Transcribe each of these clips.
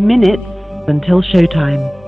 minutes until showtime.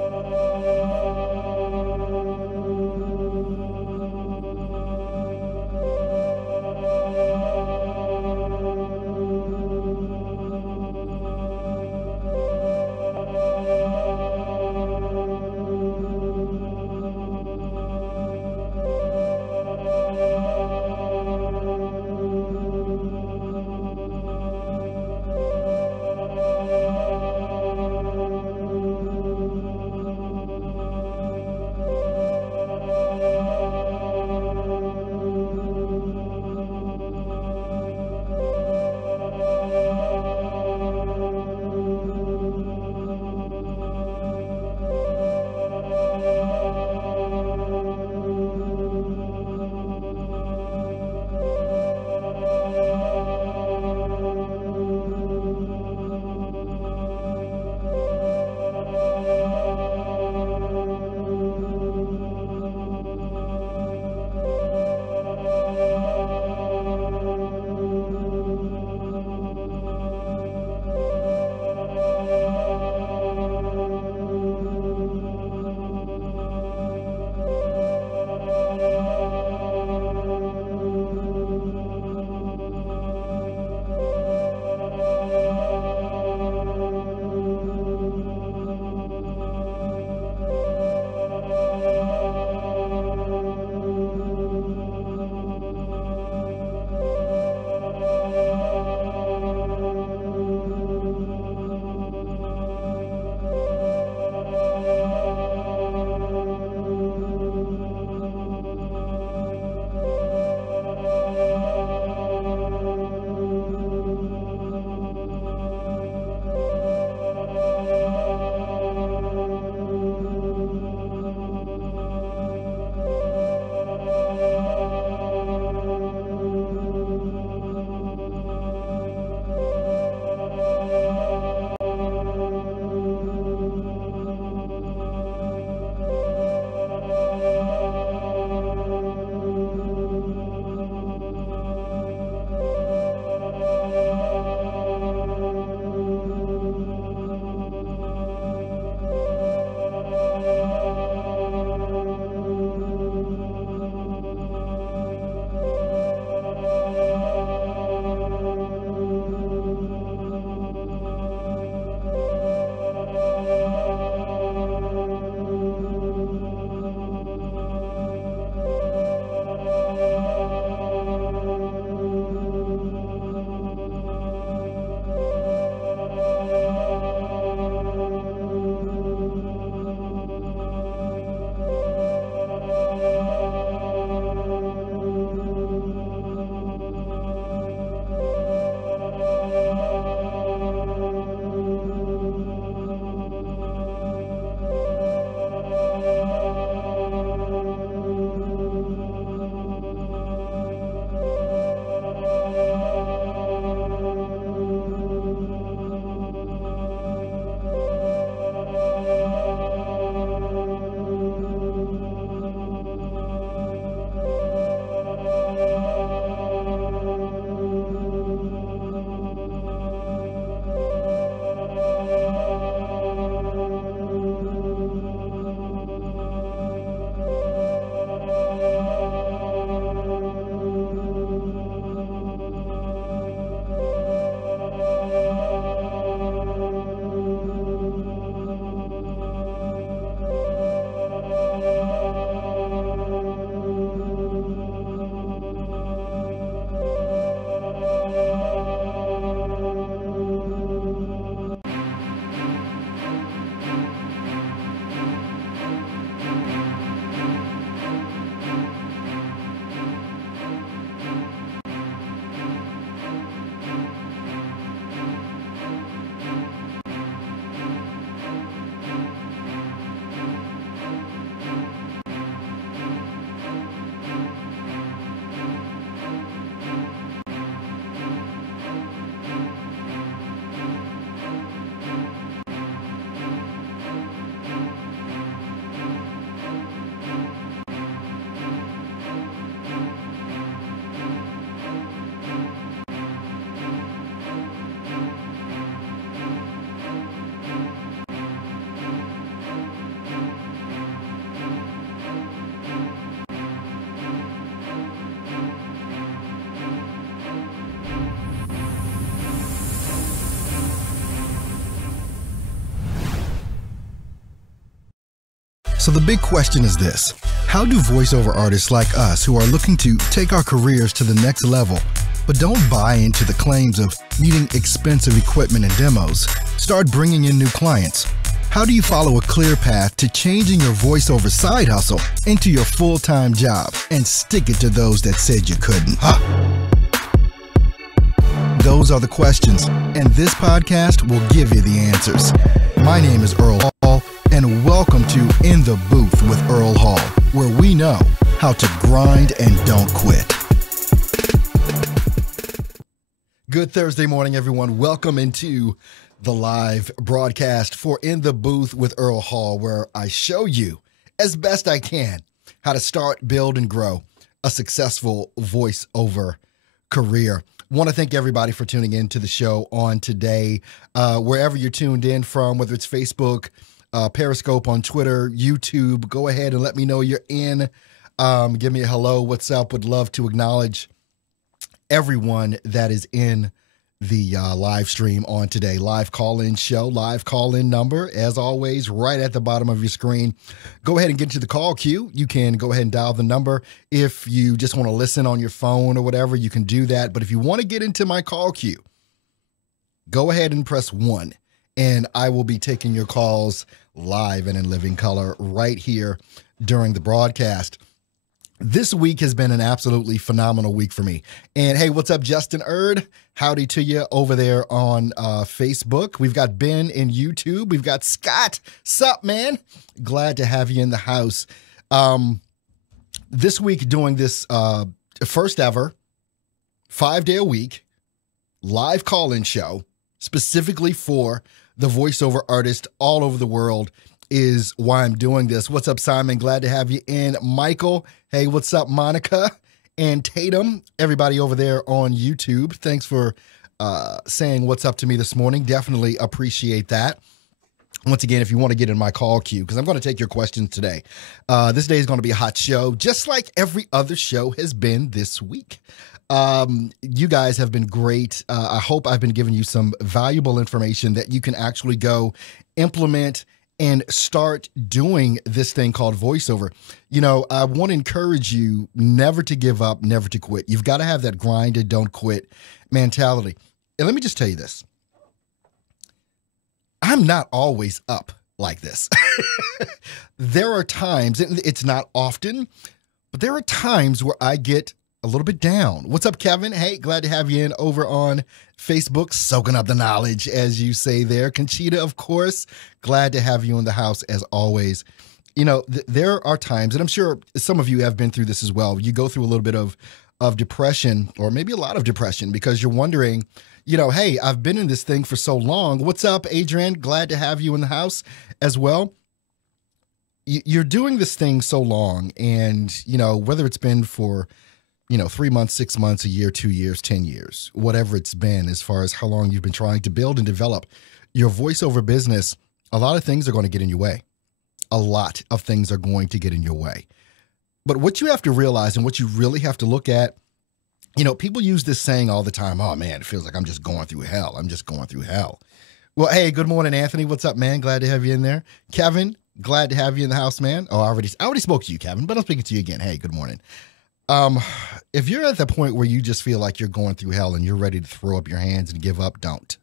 So the big question is this: how do voiceover artists like us who are looking to take our careers to the next level, but don't buy into the claims of needing expensive equipment and demos, start bringing in new clients? How do you follow a clear path to changing your voiceover side hustle into your full-time job and stick it to those that said you couldn't? Those are the questions, and this podcast will give you the answers. My name is Earl Hall, and welcome to In the Booth with Earl Hall, where we know how to grind and don't quit. Good Thursday morning, everyone. Welcome into the live broadcast for In the Booth with Earl Hall, where I show you, as best I can, how to start, build, and grow a successful voiceover career. Want to thank everybody for tuning in to the show on today, wherever you're tuned in from, whether it's Facebook, Periscope on Twitter, YouTube. Go ahead and let me know you're in. Give me a hello. What's up? Would love to acknowledge everyone that is in the live stream on today. Live call-in show, live call-in number, as always, right at the bottom of your screen. Go ahead and get to the call queue. You can go ahead and dial the number. If you just want to listen on your phone or whatever, you can do that. But if you want to get into my call queue, go ahead and press 1, and I will be taking your calls live and in living color right here during the broadcast. This week has been an absolutely phenomenal week for me. And hey, what's up, Justin Erd? Howdy to you over there on Facebook. We've got Ben in YouTube. We've got Scott. Sup, man? Glad to have you in the house. This week doing this first ever 5-day-a-week live call-in show specifically for the voiceover artist all over the world is why I'm doing this. What's up, Simon? Glad to have you in. Michael, hey, what's up, Monica? And Tatum, everybody over there on YouTube. Thanks for saying what's up to me this morning. Definitely appreciate that. Once again, if you want to get in my call queue, because I'm going to take your questions today. This day is going to be a hot show, just like every other show has been this week. You guys have been great. I hope I've been giving you some valuable information that you can actually go implement and start doing this thing called voiceover. You know, I want to encourage you never to give up, never to quit. You've got to have that grind and don't quit mentality. And let me just tell you this. I'm not always up like this. There are times, and it's not often, but there are times where I get a little bit down. What's up, Kevin? Hey, glad to have you in over on Facebook, soaking up the knowledge, as you say there. Conchita, of course, glad to have you in the house as always. You know, there are times, and I'm sure some of you have been through this as well. You go through a little bit of depression, or maybe a lot of depression, because you're wondering, you know, hey, I've been in this thing for so long. What's up, Adrian? Glad to have you in the house as well. You're doing this thing so long, and, you know, whether it's been for 3 months, 6 months, a year, 2 years, 10 years, whatever it's been, as far as how long you've been trying to build and develop your voiceover business, a lot of things are going to get in your way. A lot of things are going to get in your way. But what you have to realize, and what you really have to look at, you know, people use this saying all the time, oh man, it feels like I'm just going through hell. I'm just going through hell. Well, hey, good morning, Anthony. What's up, man? Glad to have you in there. Kevin, glad to have you in the house, man. Oh, I already spoke to you, Kevin, but I'm speaking to you again. Hey, good morning. If you're at the point where you just feel like you're going through hell and you're ready to throw up your hands and give up, don't.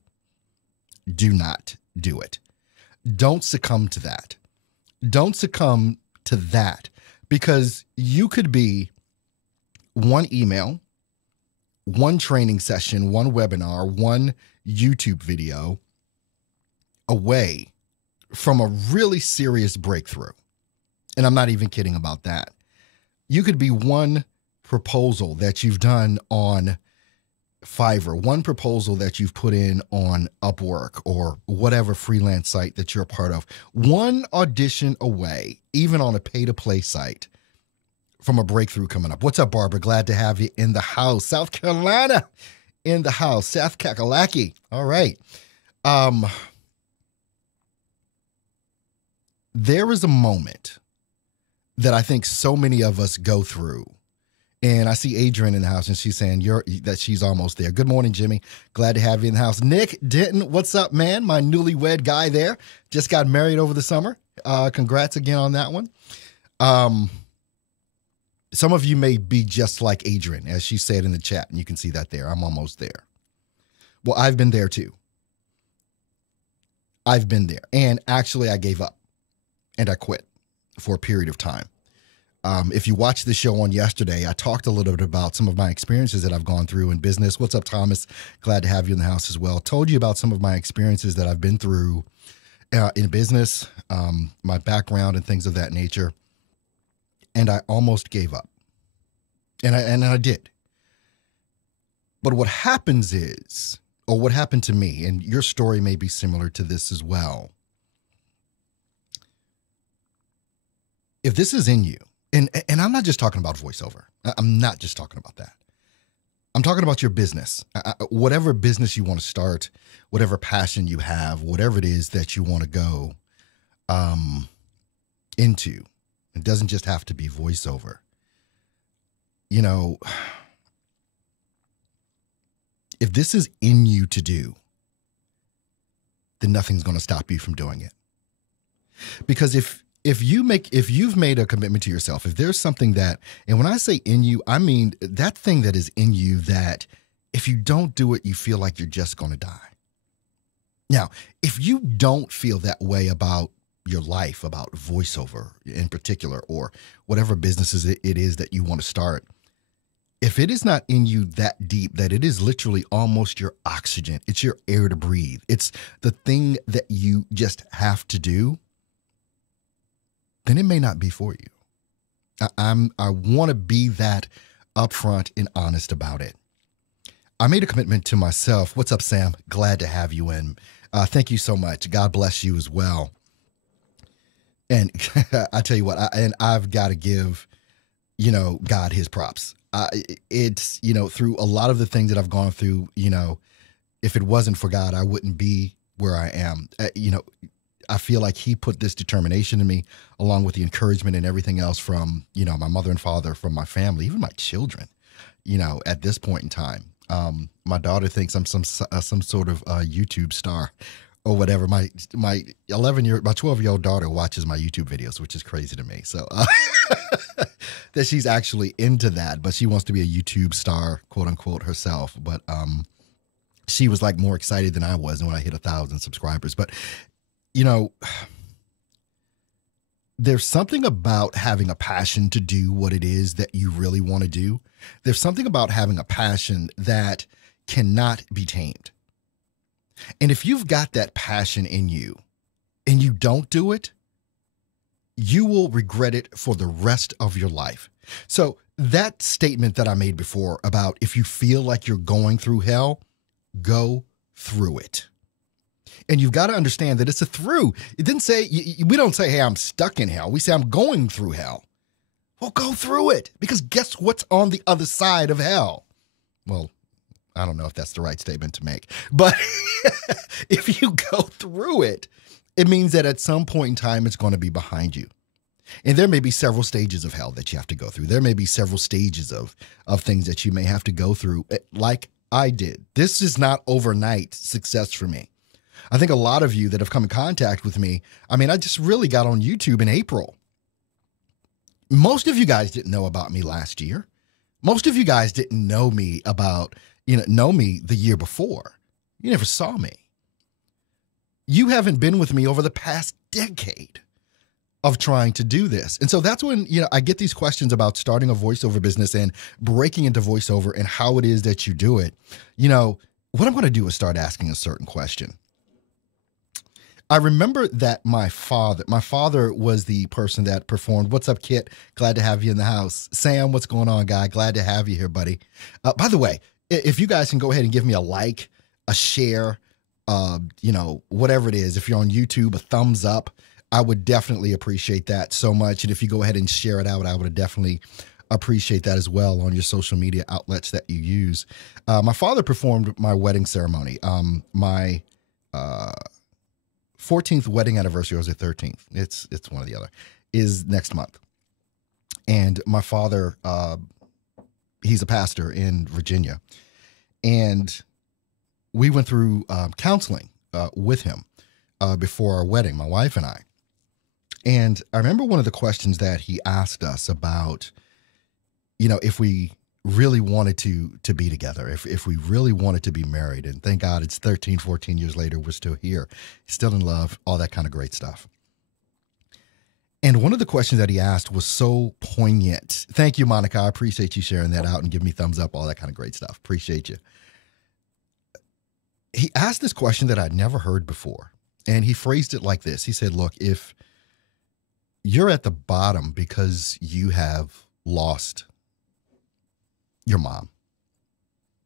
Do not do it. Don't succumb to that. Don't succumb to that, because you could be one email, one training session, one webinar, one YouTube video away from a really serious breakthrough. And I'm not even kidding about that. You could be one proposal that you've done on Fiverr, one proposal that you've put in on Upwork or whatever freelance site that you're a part of, one audition away, even on a pay-to-play site, from a breakthrough coming up. What's up, Barbara? Glad to have you in the house. South Carolina in the house. South Kakalaki. All right. There is a moment that I think so many of us go through. And I see Adrian in the house, and she's saying that she's almost there. Good morning, Jimmy. Glad to have you in the house. Nick Denton, what's up, man? My newlywed guy there. Just got married over the summer. Congrats again on that one. Some of you may be just like Adrian, as she said in the chat, and you can see that there. I'm almost there. Well, I've been there too. I've been there. And actually, I gave up and I quit for a period of time. If you watched the show on yesterday, I talked a little bit about some of my experiences that I've gone through in business. What's up, Thomas? Glad to have you in the house as well. Told you about some of my experiences that I've been through in business, my background and things of that nature. And I almost gave up. And I did. But what happens is, or what happened to me, and your story may be similar to this as well. If this is in you, and I'm not just talking about voiceover. I'm not just talking about that. I'm talking about your business. Whatever business you want to start, whatever passion you have, whatever it is that you want to go into. It doesn't just have to be voiceover. You know, if this is in you to do, then nothing's going to stop you from doing it. Because if you've made a commitment to yourself, if there's something that, and when I say in you, I mean that thing that is in you that if you don't do it, you feel like you're just going to die. Now, if you don't feel that way about your life, about voiceover in particular, or whatever businesses it is that you want to start, if it is not in you that deep that it is literally almost your oxygen, it's your air to breathe, it's the thing that you just have to do, then it may not be for you. I want to be that upfront and honest about it. I made a commitment to myself. What's up, Sam? Glad to have you in. Thank you so much. God bless you as well. And I tell you what, I've got to give, God his props. It's, through a lot of the things that I've gone through, if it wasn't for God, I wouldn't be where I am. I feel like he put this determination in me, along with the encouragement and everything else from, my mother and father, from my family, even my children, at this point in time. My daughter thinks I'm some sort of YouTube star or whatever. My 12-year-old daughter watches my YouTube videos, which is crazy to me. So that she's actually into that, but she wants to be a YouTube star, quote unquote, herself. But she was like more excited than I was when I hit 1,000 subscribers. But there's something about having a passion to do what it is that you really want to do. There's something about having a passion that cannot be tamed. And if you've got that passion in you and you don't do it, you will regret it for the rest of your life. So that statement that I made before about if you feel like you're going through hell, go through it. And you've got to understand that it's a through. It didn't say, we don't say, hey, I'm stuck in hell. We say, I'm going through hell. Well, go through it, because guess what's on the other side of hell? Well, I don't know if that's the right statement to make, but if you go through it, it means that at some point in time, it's going to be behind you. And there may be several stages of hell that you have to go through. There may be several stages of things that you may have to go through, like I did. This is not overnight success for me. I think a lot of you that have come in contact with me, I just really got on YouTube in April. Most of you guys didn't know about me last year. Most of you guys didn't know me know me the year before. You never saw me. You haven't been with me over the past decade of trying to do this. And so that's when, I get these questions about starting a voiceover business and breaking into voiceover and how it is that you do it. What I'm going to do is start asking a certain question. I remember that my father was the person that performed. What's up, Kit? Glad to have you in the house. Sam, what's going on, guy? Glad to have you here, buddy. By the way, if you guys can go ahead and give me a like, a share, whatever it is. If you're on YouTube, a thumbs up. I would definitely appreciate that so much. And if you go ahead and share it out, I would definitely appreciate that as well on your social media outlets that you use. My father performed my wedding ceremony. My 14th wedding anniversary, or was it 13th? It's one or the other, is next month. And my father, he's a pastor in Virginia. And we went through counseling with him before our wedding, my wife and I. And I remember one of the questions that he asked us about, if we really wanted to be together, if we really wanted to be married. And thank God it's 13, 14 years later, we're still here, still in love, all that kind of great stuff. And one of the questions that he asked was so poignant. Thank you, Monica. I appreciate you sharing that out and giving me thumbs up, all that kind of great stuff. Appreciate you. He asked this question that I'd never heard before. And he phrased it like this. He said, look, if you're at the bottom because you have lost your mom.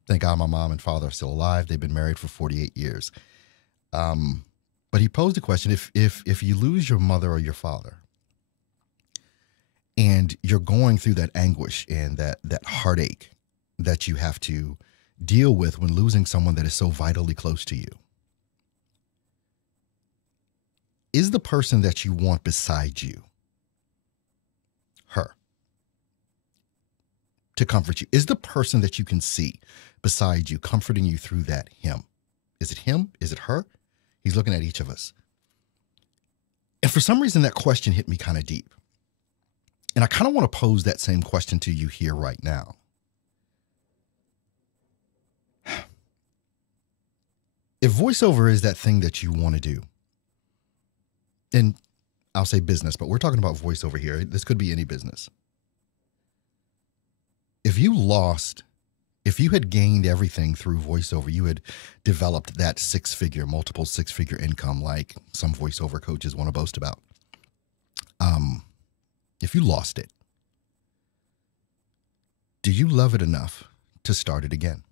Thank God my mom and father are still alive. They've been married for 48 years. But he posed a question, if you lose your mother or your father and you're going through that anguish and that heartache that you have to deal with when losing someone that is so vitally close to you, is the person that you want beside you her? To comfort you? Is the person that you can see beside you comforting you through that him? Is it him? Is it her? He's looking at each of us. And for some reason, that question hit me kind of deep. And I kind of want to pose that same question to you here right now. If voiceover is that thing that you want to do, and I'll say business, but we're talking about voiceover here. This could be any business. If you had gained everything through voiceover, you had developed that multiple six-figure income like some voiceover coaches want to boast about. If you lost it, do you love it enough to start it again?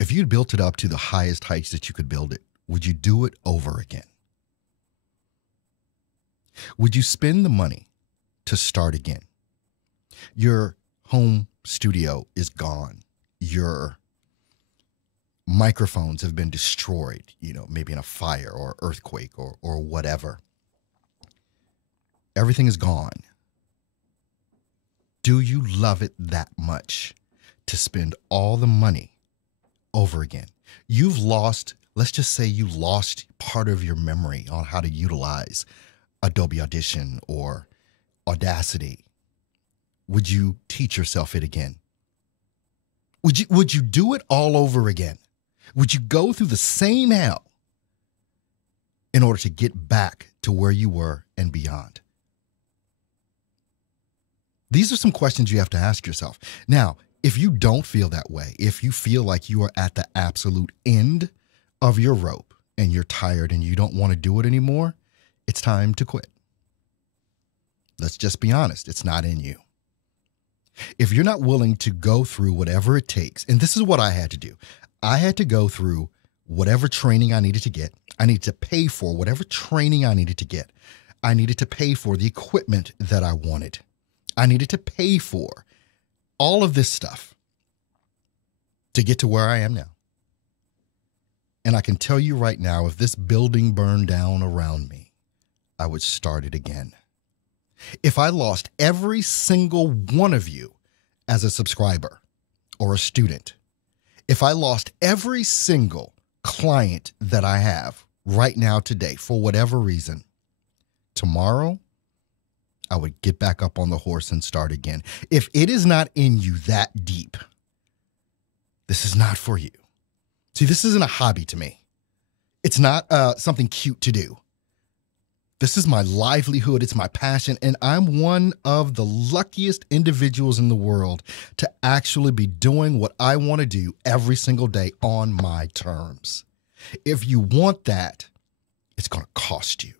If you'd built it up to the highest heights that you could build it, would you do it over again? Would you spend the money to start again? Your home studio is gone. Your microphones have been destroyed, maybe in a fire or earthquake or whatever. Everything is gone. Do you love it that much to spend all the money over again? You've lost, let's just say you lost part of your memory on how to utilize Adobe Audition or Audacity. Would you teach yourself it again? Would you do it all over again? Would you go through the same hell in order to get back to where you were and beyond? These are some questions you have to ask yourself. Now, if you don't feel that way, if you feel like you are at the absolute end of your rope and you're tired and you don't want to do it anymore, it's time to quit. Let's just be honest. It's not in you. If you're not willing to go through whatever it takes, and this is what I had to do. I had to go through whatever training I needed to get. I needed to pay for whatever training I needed to get. I needed to pay for the equipment that I wanted. I needed to pay for all of this stuff to get to where I am now. And I can tell you right now, if this building burned down around me, I would start it again. If I lost every single one of you as a subscriber or a student, if I lost every single client that I have right now today for whatever reason, tomorrow I would get back up on the horse and start again. If it is not in you that deep, this is not for you. See, this isn't a hobby to me. It's not something cute to do. This is my livelihood. It's my passion. And I'm one of the luckiest individuals in the world to actually be doing what I want to do every single day on my terms. If you want that, it's going to cost you.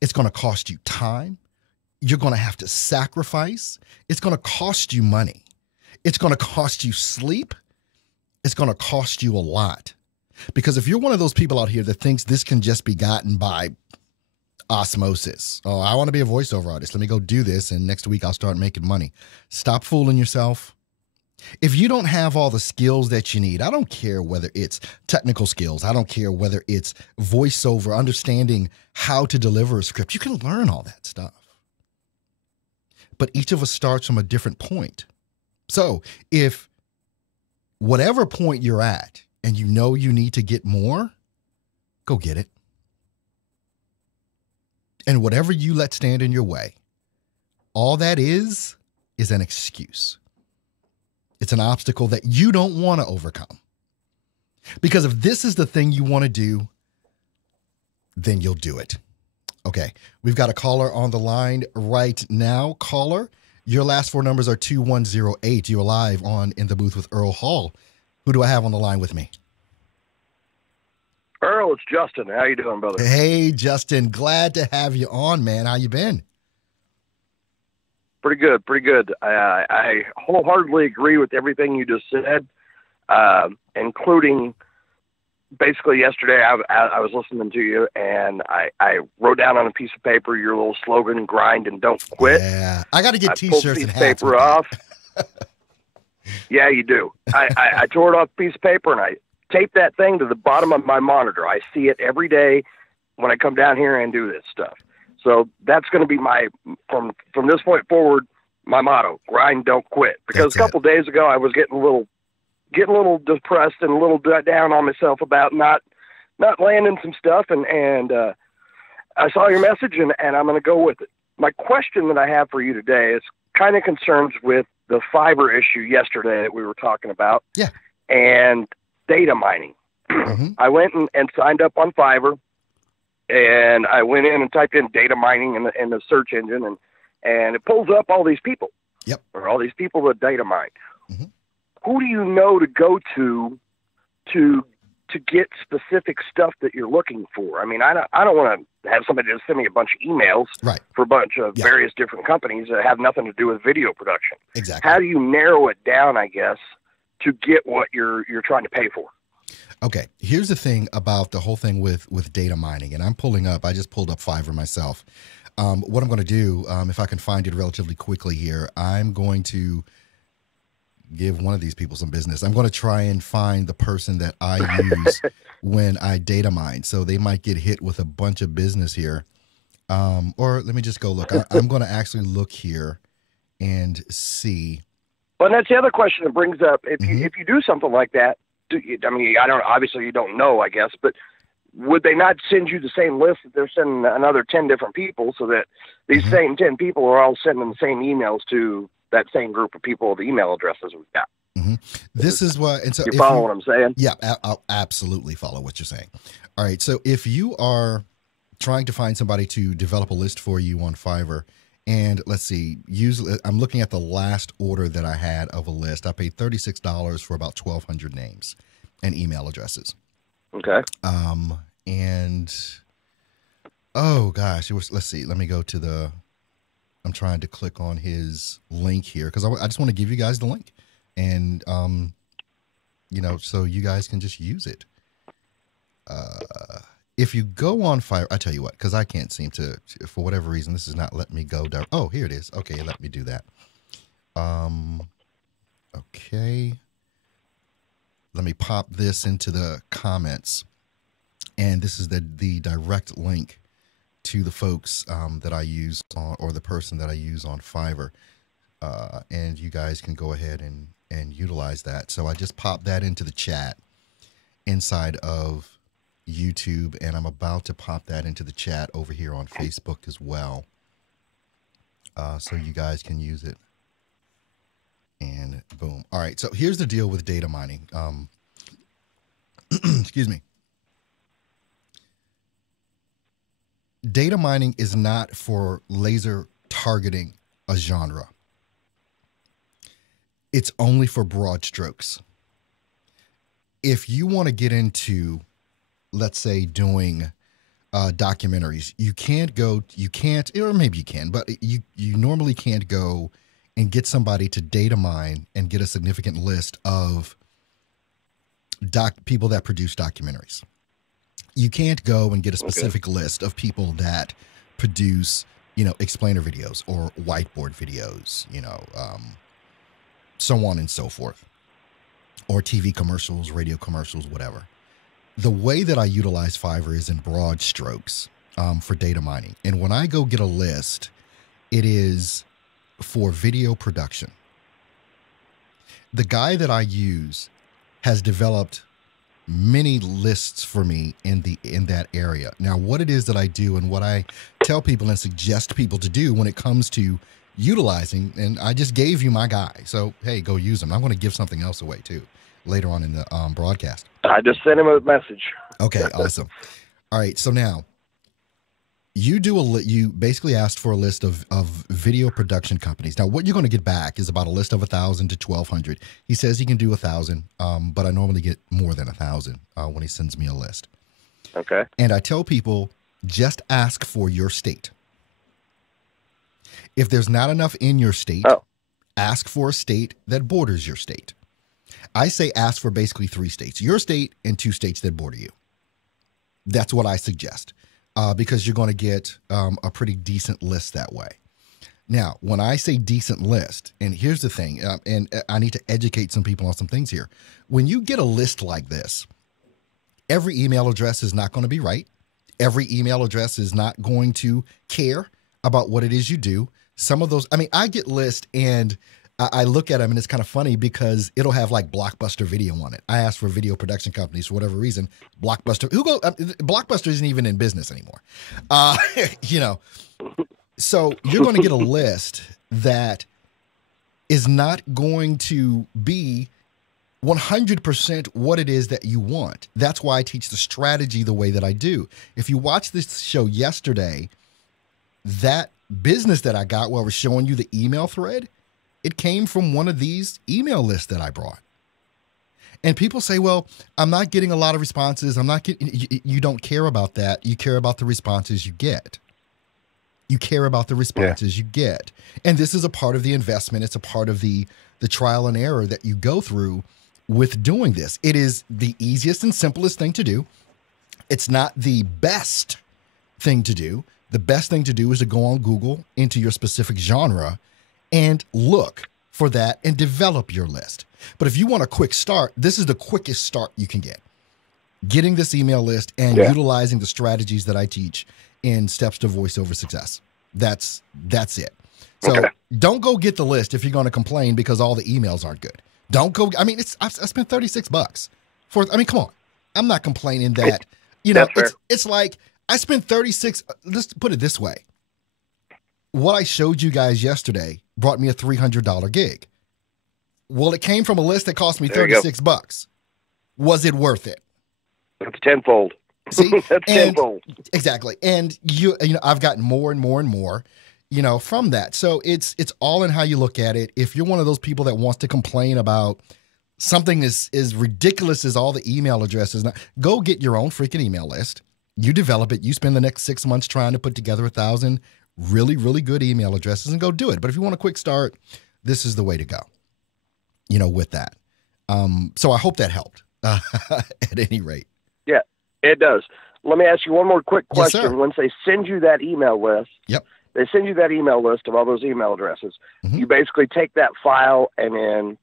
It's going to cost you time. You're going to have to sacrifice. It's going to cost you money. It's going to cost you sleep. It's going to cost you a lot. Because if you're one of those people out here that thinks this can just be gotten by osmosis. Oh, I want to be a voiceover artist. Let me go do this, and next week I'll start making money. Stop fooling yourself. If you don't have all the skills that you need, I don't care whether it's technical skills. I don't care whether it's voiceover, understanding how to deliver a script. You can learn all that stuff. But each of us starts from a different point. So if whatever point you're at and you know you need to get more, go get it. And whatever you let stand in your way, all that is an excuse. It's an obstacle that you don't want to overcome. Because if this is the thing you want to do, then you'll do it. Okay, we've got a caller on the line right now. Caller, your last four numbers are 2108. You're live on In the Booth with Earl Hall. Who do I have on the line with me? Earl, it's Justin. How you doing, brother? Hey, Justin. Glad to have you on, man. How you been? Pretty good, pretty good. I wholeheartedly agree with everything you just said, including basically yesterday I was listening to you, and I wrote down on a piece of paper your little slogan, grind and don't quit. Yeah, I got to get T-shirts pulled the and piece of hats. paper off. Yeah, you do. I tore it off a piece of paper, and I taped that thing to the bottom of my monitor. I see it every day when I come down here and do this stuff. So that's going to be my, from this point forward, my motto: grind, don't quit. Because a couple days ago, I was getting a little depressed and a little down on myself about not landing some stuff, and I saw your message, and I'm going to go with it. My question that I have for you today is kind of concerns with the Fiverr issue yesterday that we were talking about. Yeah. And data mining. Mm-hmm. I went and signed up on Fiverr, and I went in and typed in data mining in the search engine, and it pulls up all these people. Yep. Or all these people that data mine. Mm-hmm. Who do you know to go to get specific stuff that you're looking for? I mean, I don't want to have somebody just send me a bunch of emails for a bunch of various different companies that have nothing to do with video production. Exactly. How do you narrow it down, I guess, to get what you're trying to pay for? Okay, here's the thing about the whole thing with data mining, and I just pulled up Fiverr myself. What I'm going to do, if I can find it relatively quickly here, I'm going to give one of these people some business. I'm going to try and find the person that I use when I data mine. So they might get hit with a bunch of business here. Or let me just go look. I'm going to actually look here and see. Well, that's the other question that brings up. If you do something like that, obviously you don't know, I guess, but would they not send you the same list that they're sending another 10 different people, so that these same 10 people are all sending the same emails to that same group of people, the email addresses we've got? Mm-hmm. This is what, and so you follow what I'm saying? Yeah, I'll absolutely follow what you're saying. All right. So if you are trying to find somebody to develop a list for you on Fiverr, and let's see, usually I'm looking at the last order that I had of a list. I paid $36 for about 1,200 names and email addresses. Okay. And oh gosh, let's see. Let me go to I'm trying to click on his link here because I just want to give you guys the link, and so you guys can just use it. If you go on Fiverr, I tell you what, because I can't seem to, for whatever reason, this is not letting me go down. Oh, here it is. Okay, let me do that. Okay. Let me pop this into the comments, and this is the direct link to the folks that I use or the person that I use on Fiverr, and you guys can go ahead and utilize that. So I just popped that into the chat inside of YouTube, and I'm about to pop that into the chat over here on Facebook as well, so you guys can use it. And boom. All right, so here's the deal with data mining. Excuse me. Data mining is not for laser targeting a genre. It's only for broad strokes. If you want to get into, let's say, doing documentaries, you can't, or maybe you can, but you normally can't go and get somebody to data mine and get a significant list of people that produce documentaries. You can't go and get a specific list of people that produce, explainer videos or whiteboard videos, so on and so forth, or TV commercials, radio commercials, whatever. The way that I utilize Fiverr is in broad strokes for data mining. And when I go get a list, it is for video production. The guy that I use has developed many lists for me in that area. Now, what it is that I do and what I tell people and suggest people to do when it comes to utilizing. And I just gave you my guy. So, hey, go use him. I'm going to give something else away, too, later on in the broadcast. I just sent him a message. Okay, awesome. All right, so now you basically asked for a list of video production companies. Now, what you're going to get back is about a list of 1,000 to 1,200. He says he can do 1,000, but I normally get more than 1,000 when he sends me a list. Okay. And I tell people, just ask for your state. If there's not enough in your state, ask for a state that borders your state. I say ask for basically 3 states, your state and 2 states that border you. That's what I suggest. Because you're going to get a pretty decent list that way. Now, when I say decent list, and here's the thing, and I need to educate some people on some things here. When you get a list like this, every email address is not going to be right. Every email address is not going to care about what it is you do. Some of those, I mean, I get lists and I look at them and it's kind of funny because it'll have like Blockbuster Video on it. I asked for video production companies for whatever reason. Blockbuster isn't even in business anymore. So you're going to get a list that is not going to be 100% what it is that you want. That's why I teach the strategy the way that I do. If you watched this show yesterday, that business that I got where I was showing you the email thread, it came from one of these email lists that I brought. And people say, well, I'm not getting a lot of responses. I'm not getting, you don't care about that. You care about the responses you get. You care about the responses you get. And this is a part of the investment. It's a part of the trial and error that you go through with doing this. It is the easiest and simplest thing to do. It's not the best thing to do. The best thing to do is to go on Google into your specific genre and look for that and develop your list. But if you want a quick start, this is the quickest start you can get. Getting this email list and utilizing the strategies that I teach in Steps to Voiceover Success. That's it. So don't go get the list if you're going to complain because all the emails aren't good. Don't go. I mean, I spent $36 for. I mean, come on. I'm not complaining that. It's like I spent 36. Let's put it this way. What I showed you guys yesterday brought me a $300 gig. Well, it came from a list that cost me $36. Was it worth it? That's tenfold. See, that's tenfold. Exactly. And I've gotten more and more and more, from that. So it's all in how you look at it. If you're one of those people that wants to complain about something as ridiculous as all the email addresses, go get your own freaking email list. You develop it. You spend the next 6 months trying to put together 1,000 really, really good email addresses and go do it. But if you want a quick start, this is the way to go, with that. So I hope that helped at any rate. Yeah, it does. Let me ask you one more quick question. Yes, sir. Once they send you that email list, they send you that email list of all those email addresses. Mm-hmm. You basically take that file and then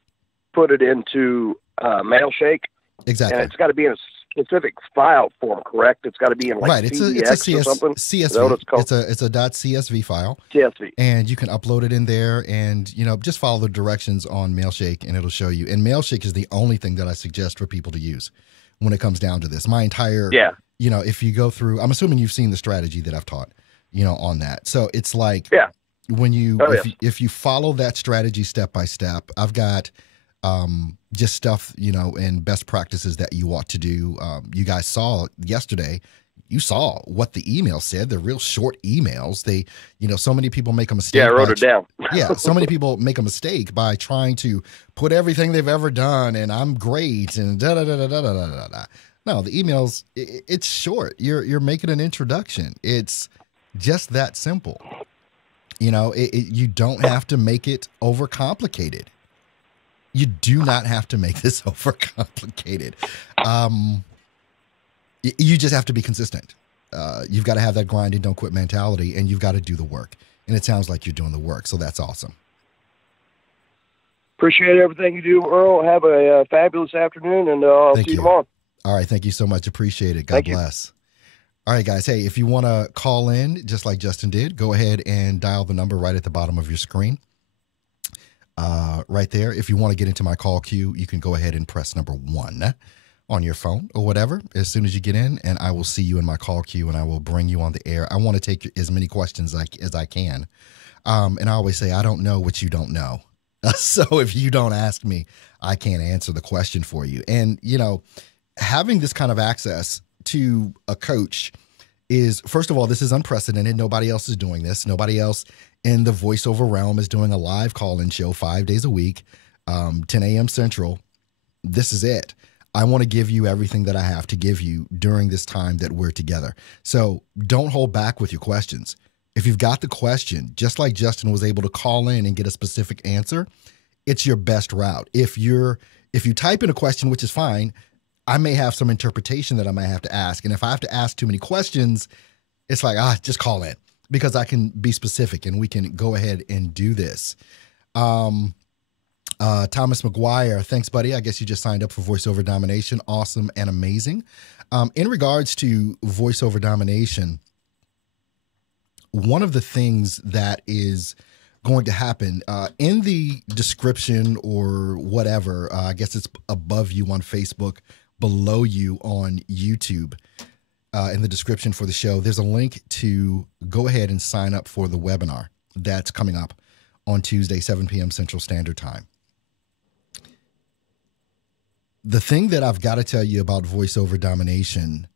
put it into Mailshake. Exactly. And it's got to be in a specific file form, correct? It's got to be in like it's CSV a or something? CSV. Is that what it's called? It's a .csv file. CSV. And you can upload it in there and, just follow the directions on Mailshake and it'll show you. And Mailshake is the only thing that I suggest for people to use when it comes down to this. My entire, if you go through, I'm assuming you've seen the strategy that I've taught, on that. So it's like when you, if you follow that strategy step by step, I've got just stuff, and best practices that you ought to do. You guys saw yesterday, you saw what the email said. They're real short emails. They, so many people make a mistake. Yeah, I wrote it down. So many people make a mistake by trying to put everything they've ever done and I'm great and da-da-da-da-da-da-da-da. No, the emails, it's short. You're making an introduction. It's just that simple. You don't have to make it overcomplicated. You do not have to make this overcomplicated. You just have to be consistent. You've got to have that grind and don't quit mentality, and you've got to do the work. And it sounds like you're doing the work, so that's awesome. Appreciate everything you do, Earl. Have a fabulous afternoon, and I'll see you tomorrow. All right, thank you so much. Appreciate it. God bless. All right, guys. Hey, if you want to call in, just like Justin did, go ahead and dial the number right at the bottom of your screen. Right there. If you want to get into my call queue, you can go ahead and press number 1. on your phone or whatever as soon as you get in, and I will see you in my call queue and I will bring you on the air. I want to take as many questions as I can. And I always say, I don't know what you don't know. So if you don't ask me, I can't answer the question for you. And, having this kind of access to a coach is, first of all, this is unprecedented. Nobody else is doing this. Nobody else in the voiceover realm is doing a live call-in show 5 days a week, 10 a.m. Central. This is it. I want to give you everything that I have to give you during this time that we're together. So don't hold back with your questions. If you've got the question, just like Justin was able to call in and get a specific answer, it's your best route. If you type in a question, which is fine, I may have some interpretation that I might have to ask. And if I have to ask too many questions, it's like, just call in, because I can be specific and we can go ahead and do this. Thomas McGuire, thanks, buddy. I guess you just signed up for Voiceover Domination. Awesome and amazing. In regards to Voiceover Domination, one of the things that is going to happen in the description or whatever, I guess it's above you on Facebook, below you on YouTube, in the description for the show, there's a link to go ahead and sign up for the webinar that's coming up on Tuesday, 7 p.m. Central Standard Time. The thing that I've got to tell you about Voiceover Domination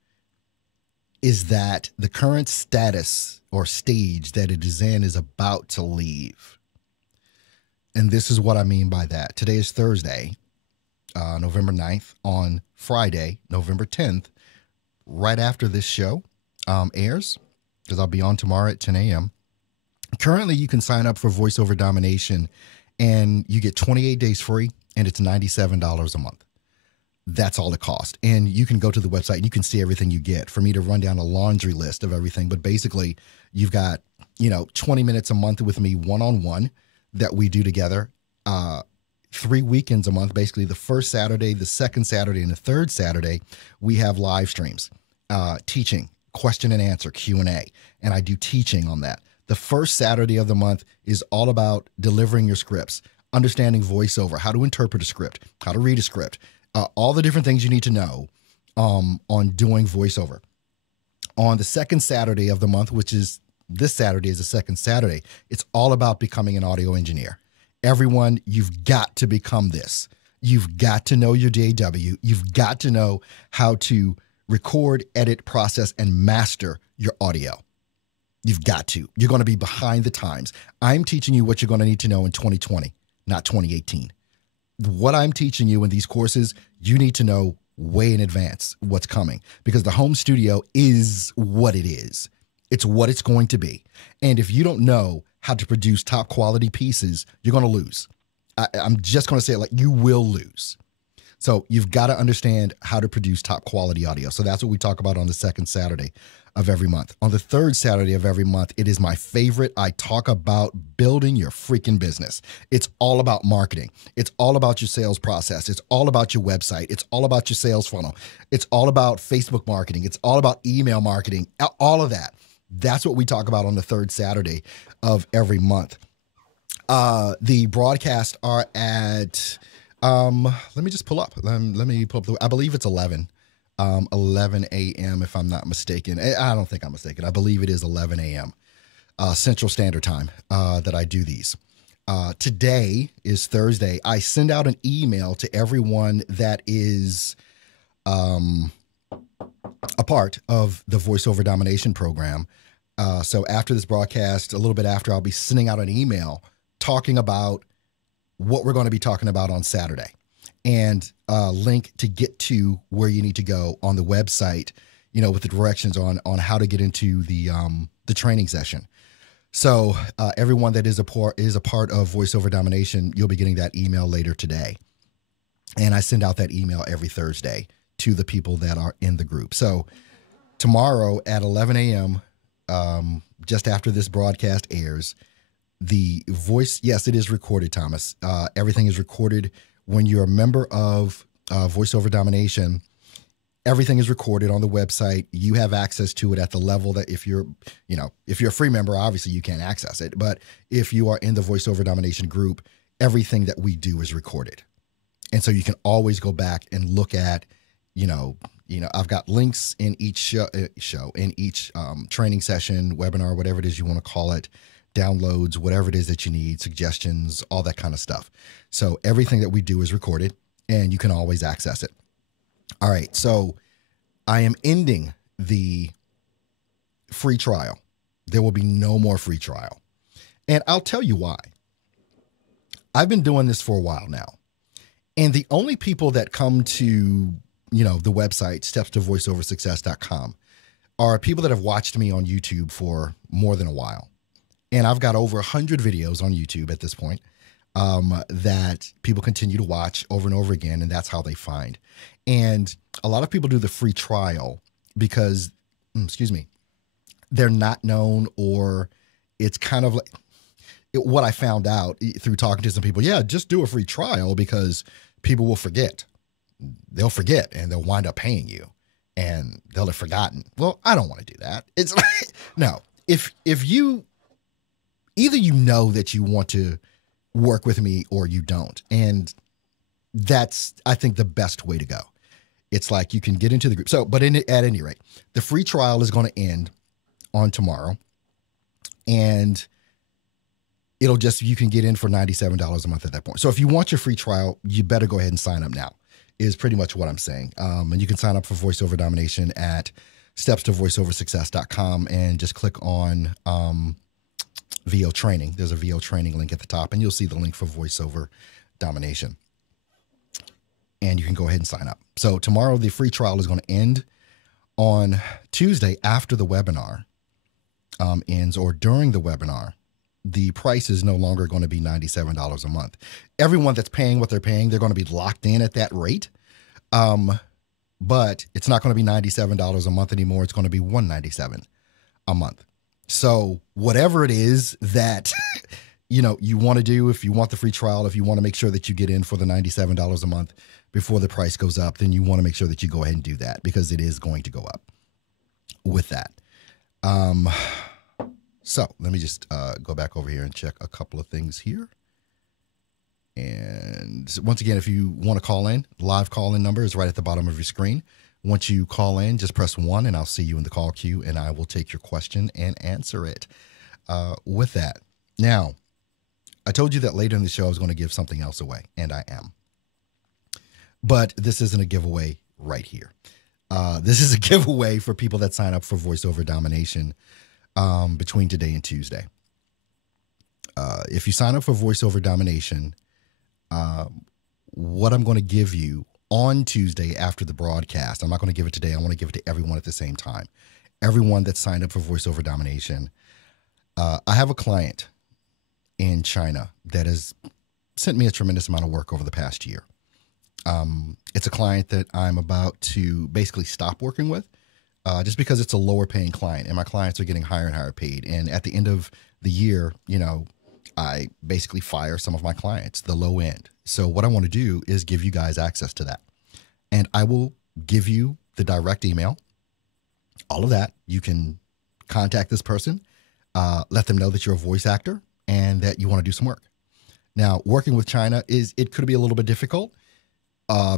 is that the current status or stage that it is in is about to leave. And this is what I mean by that. Today is Thursday, November 9th. On Friday, November 10th, right after this show airs, because I'll be on tomorrow at 10 a.m. Currently, you can sign up for Voiceover Domination, and you get 28 days free, and it's $97 a month. That's all it costs. And you can go to the website and you can see everything you get. For me to run down a laundry list of everything, but basically you've got, 20 minutes a month with me one-on-one that we do together. 3 weekends a month, basically the first Saturday, the second Saturday, and the third Saturday, we have live streams, teaching, question and answer, Q&A. And I do teaching on that. The first Saturday of the month is all about delivering your scripts, understanding voiceover, how to interpret a script, how to read a script, all the different things you need to know on doing voiceover. On the second Saturday of the month, which is this Saturday is the second Saturday, it's all about becoming an audio engineer. Everyone, you've got to become this. You've got to know your DAW. You've got to know how to record, edit, process, and master your audio. You've got to. You're going to be behind the times. I'm teaching you what you're going to need to know in 2020, not 2018. What I'm teaching you in these courses, you need to know way in advance what's coming, because the home studio is what it is. It's what it's going to be. And if you don't know how to produce top quality pieces, you're going to lose. I'm just going to say it, like, you will lose. So you've got to understand how to produce top quality audio. So that's what we talk about on the second Saturday of every month. On the third Saturday of every month, it is my favorite. I talk about building your freaking business. It's all about marketing. It's all about your sales process. It's all about your website. It's all about your sales funnel. It's all about Facebook marketing. It's all about email marketing, all of that. That's what we talk about on the third Saturday of every month. The broadcasts are at, let me just pull up. Let me pull up. I believe it's 11 a.m. if I'm not mistaken. I don't think I'm mistaken. I believe it is 11 a.m. Central Standard Time that I do these. Today is Thursday. I send out an email to everyone that is a part of the Voiceover Domination program. So after this broadcast, a little bit after, I'll be sending out an email talking about what we're going to be talking about on Saturday, and a link to get to where you need to go on the website, with the directions on how to get into the training session. So everyone that is a part of Voiceover Domination, you'll be getting that email later today. And I send out that email every Thursday to the people that are in the group. So tomorrow at 11 a.m., just after this broadcast airs, the voice, yes, it is recorded, Thomas. Everything is recorded. When you're a member of Voiceover Domination, everything is recorded on the website. You have access to it at the level that if you're a free member, obviously you can't access it. But if you are in the Voiceover Domination group, everything that we do is recorded. And so you can always go back and look at, I've got links in each in each training session, webinar, whatever it is you want to call it, downloads, whatever it is that you need, suggestions, all that kind of stuff. So everything that we do is recorded and you can always access it. All right. So I am ending the free trial. There will be no more free trial. And I'll tell you why. I've been doing this for a while now. And the only people that come to, the website, stepstovoiceoversuccess.com, are people that have watched me on YouTube for more than a while. And I've got over 100 videos on YouTube at this point that people continue to watch over and over again. And that's how they find. And a lot of people do the free trial because, they're not known, or it's kind of like what I found out through talking to some people. Yeah, just do a free trial because people will forget. They'll forget and they'll wind up paying you and they'll have forgotten. Well, I don't want to do that. It's like, no, if you either that you want to work with me or you don't. And that's, I think, the best way to go. It's like you can get into the group. So, but at any rate, the free trial is going to end on tomorrow. And you can get in for $97 a month at that point. So if you want your free trial, you better go ahead and sign up now, is pretty much what I'm saying. And you can sign up for Voiceover Domination at stepstovoiceoversuccess.com and just click on VO training. There's a VO training link at the top and you'll see the link for Voiceover Domination. And you can go ahead and sign up. So tomorrow, the free trial is going to end. On Tuesday, after the webinar ends, or during the webinar, the price is no longer going to be $97 a month. Everyone that's paying what they're paying, they're going to be locked in at that rate. But it's not going to be $97 a month anymore. It's going to be $197 a month. So whatever it is that you want to do, if you want the free trial, if you want to make sure that you get in for the $97 a month before the price goes up, then you want to make sure that you go ahead and do that because it is going to go up with that. So let me just go back over here and check a couple of things here. And once again, if you want to call in, live call-in number is right at the bottom of your screen. Once you call in, just press 1 and I'll see you in the call queue and I will take your question and answer it with that. Now, I told you that later in the show I was going to give something else away, and I am. But this isn't a giveaway right here. This is a giveaway for people that sign up for Voiceover Domination between today and Tuesday. If you sign up for Voiceover Domination, what I'm going to give you on Tuesday after the broadcast, I'm not going to give it today. I want to give it to everyone at the same time. Everyone that signed up for Voiceover Domination. I have a client in China that has sent me a tremendous amount of work over the past year. It's a client that I'm about to basically stop working with just because it's a lower paying client and my clients are getting higher and higher paid. And at the end of the year, I basically fire some of my clients, the low end. So what I want to do is give you guys access to that. And I will give you the direct email, all of that. You can contact this person, let them know that you're a voice actor and that you want to do some work. Now, working with China it could be a little bit difficult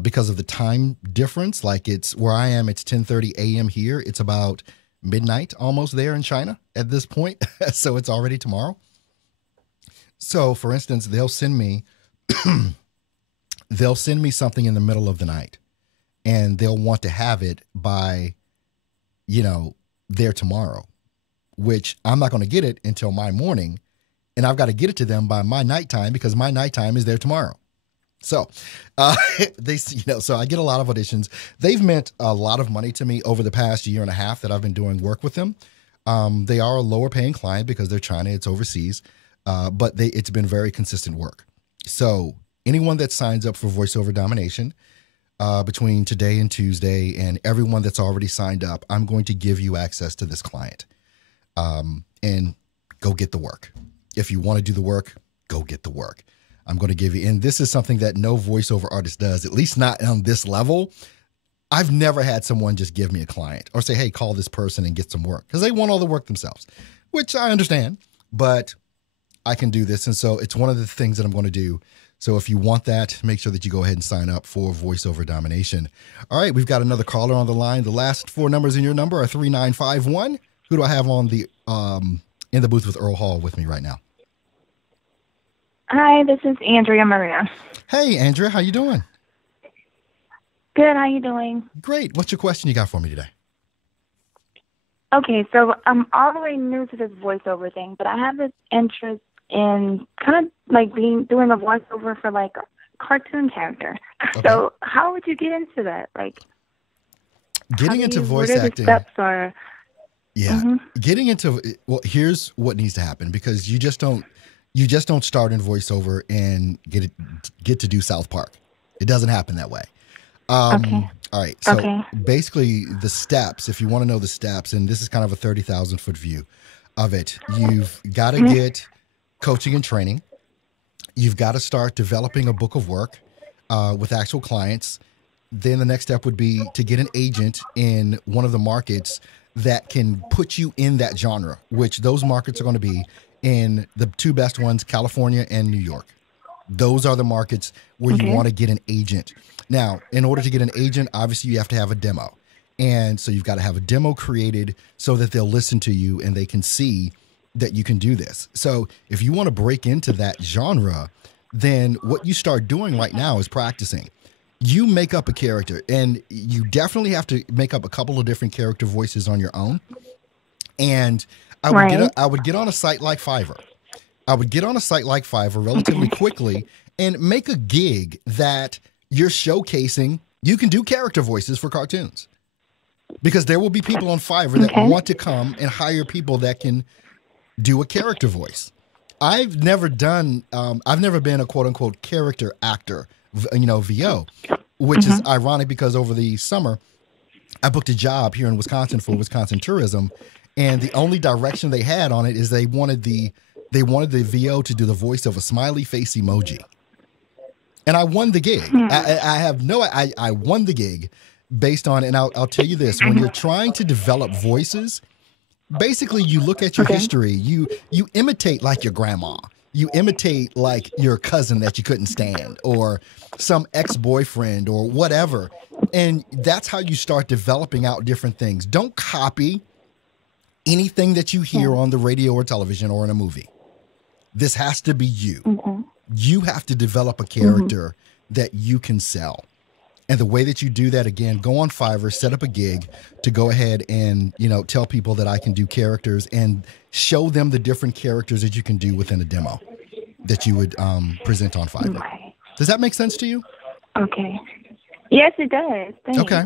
because of the time difference. Like it's where I am, it's 10:30 a.m. here. It's about midnight almost there in China at this point. So it's already tomorrow. So for instance, they'll send me something in the middle of the night and they'll want to have it by, there tomorrow, which I'm not going to get it until my morning. And I've got to get it to them by my nighttime because my nighttime is there tomorrow. So so I get a lot of auditions. They've meant a lot of money to me over the past year and a half that I've been doing work with them. They are a lower paying client because they're China, it's overseas, but it's been very consistent work. So anyone that signs up for Voiceover Domination between today and Tuesday and everyone that's already signed up, I'm going to give you access to this client and go get the work. If you want to do the work, go get the work. I'm going to give you, and this is something that no voiceover artist does, at least not on this level. I've never had someone just give me a client or say, hey, call this person and get some work because they want all the work themselves, which I understand, but I can do this. And so it's one of the things that I'm going to do. So if you want that, make sure that you go ahead and sign up for Voiceover Domination. All right, we've got another caller on the line. The last four numbers in your number are 3951. Who do I have on the in the booth with Earl Hall with me right now? Hi, this is Andrea Maria. Hey, Andrea, how you doing? Good, how you doing? Great. What's your question you got for me today? Okay, so I'm all the way new to this voiceover thing, but I have this interest in kind of like doing a voiceover for like a cartoon character. Okay. So how would you get into that? Like Getting into voice what are acting. the steps are? Yeah. Getting into, well, here's what needs to happen, because you just don't start in voiceover and get to do South Park. It doesn't happen that way. Okay. All right. So basically the steps, if you want to know the steps, and this is kind of a 30,000 foot view of it, you've got to get coaching and training. You've got to start developing a book of work with actual clients. Then the next step would be to get an agent in one of the markets that can put you in that genre, which those markets are going to be in the two best ones, California and New York. Those are the markets where you want to get an agent. Now, in order to get an agent, obviously you have to have a demo. And so you've got to have a demo created so that they'll listen to you and they can see that you can do this. So if you want to break into that genre, then what you start doing right now is practicing. You make up a character, and you definitely have to make up a couple of different character voices on your own. And I would get on a site like Fiverr. I would get on a site like Fiverr relatively quickly and make a gig that you're showcasing. You can do character voices for cartoons, because there will be people on Fiverr that want to come and hire people that can do a character voice. I've never been a quote unquote character actor, VO, which is ironic because over the summer I booked a job here in Wisconsin for Wisconsin Tourism, and the only direction they had on it is they wanted the VO to do the voice of a smiley face emoji. And I won the gig. I won the gig based on, and I'll tell you this, when you're trying to develop voices, basically you look at your history, you imitate like your grandma, you imitate like your cousin that you couldn't stand, or some ex-boyfriend or whatever. And that's how you start developing out different things. Don't copy anything that you hear on the radio or television or in a movie. This has to be you. You have to develop a character that you can sell. And the way that you do that, again, go on Fiverr, set up a gig to go ahead and, tell people that I can do characters, and show them the different characters that you can do within a demo that you would present on Fiverr. Right. Does that make sense to you? Okay. Yes, it does. Thanks. Okay.